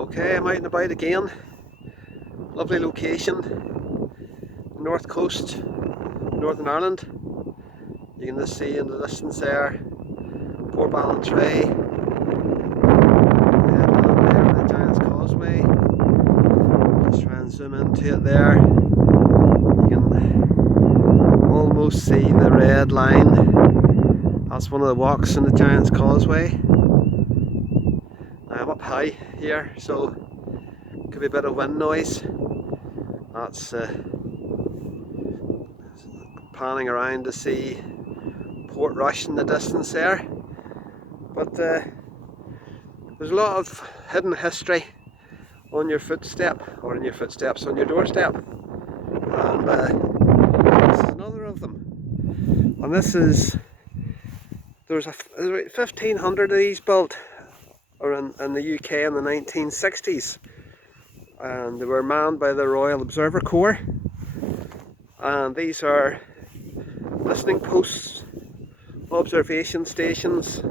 Okay, I'm out and about again. Lovely location, north coast, Northern Ireland. You can just see in the distance there, Portballintrae, there, the Giant's Causeway. Just try and zoom into it there. You can almost see the red line. That's one of the walks in the Giant's Causeway. I'm up high here, so could be a bit of wind noise. That's panning around to see Portrush in the distance there. But there's a lot of hidden history on your footstep, or in your footsteps on your doorstep. And this is another of them. And this is, there's about 1,500 of these built in the UK in the 1960s. And they were manned by the Royal Observer Corps. And these are listening posts, observation stations,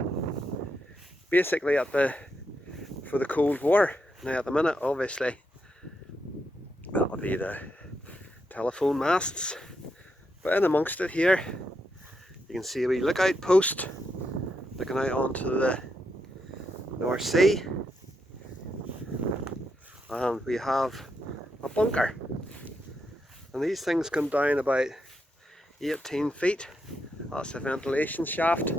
basically for the Cold War. Now at the minute, obviously, that'll be the telephone masts. But in amongst it here, you can see a wee lookout post looking out onto the North Sea. And we have a bunker. And these things come down about 18 feet. That's a ventilation shaft.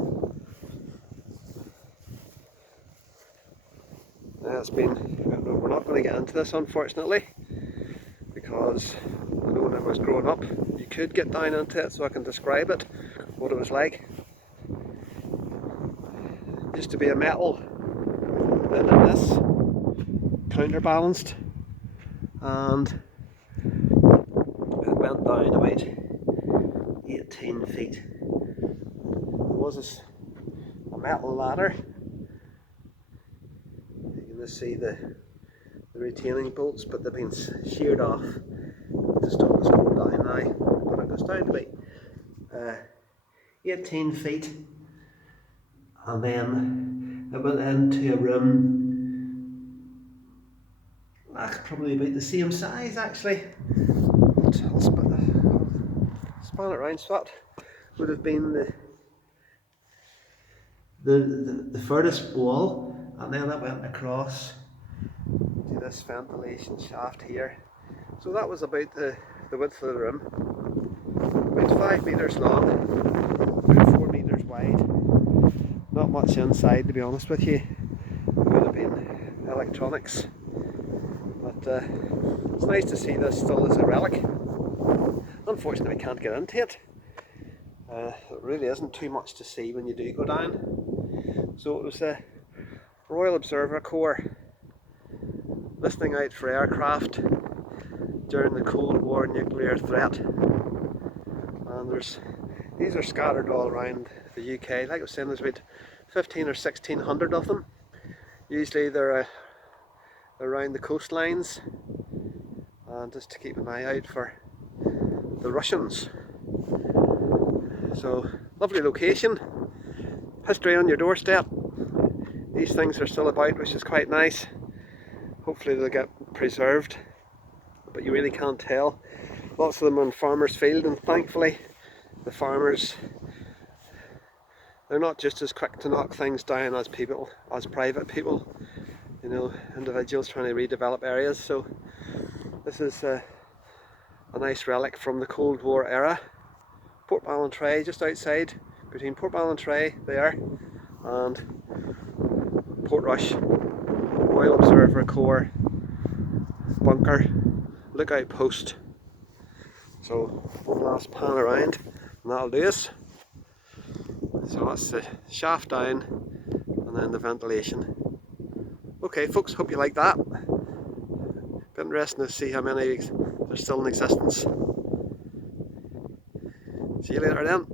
We're not going to get into this, unfortunately, because I know when I was growing up you could get down into it, so I can describe it, what it was like. It used to be a metal, then this counterbalanced, and it went down about 18 feet. There was a metal ladder. You can just see the retaining bolts, but they've been sheared off to stop us going down now. But it goes down to about 18 feet, and then it went into a room probably about the same size actually. I'll span it around, so that would have been the furthest wall, and then it went across to this ventilation shaft here. So that was about the width of the room, about 5 metres long, about 4 metres wide. Not much inside, to be honest with you. It would have been electronics. But it's nice to see this still as a relic. Unfortunately, we can't get into it. It really isn't too much to see when you do go down. So it was the Royal Observer Corps listening out for aircraft during the Cold War nuclear threat. And these are scattered all around the UK. Like I was saying, there's about 1,500 or 1,600 of them. Usually they're around the coastlines, and just to keep an eye out for the Russians. So, lovely location, history on your doorstep. These things are still about, which is quite nice. Hopefully they'll get preserved, but you really can't tell. Lots of them on farmers' field, and thankfully the farmers, they're not just as quick to knock things down as private people, you know, individuals trying to redevelop areas. So this is a nice relic from the Cold War era. Portballintrae, just outside, between Portballintrae there and Portrush, Royal Observer Corps bunker, lookout post. So one last pan around and that'll do us. So that's the shaft down and then the ventilation. Okay folks, hope you like that. Bit interesting to see how many are still in existence. See you later then.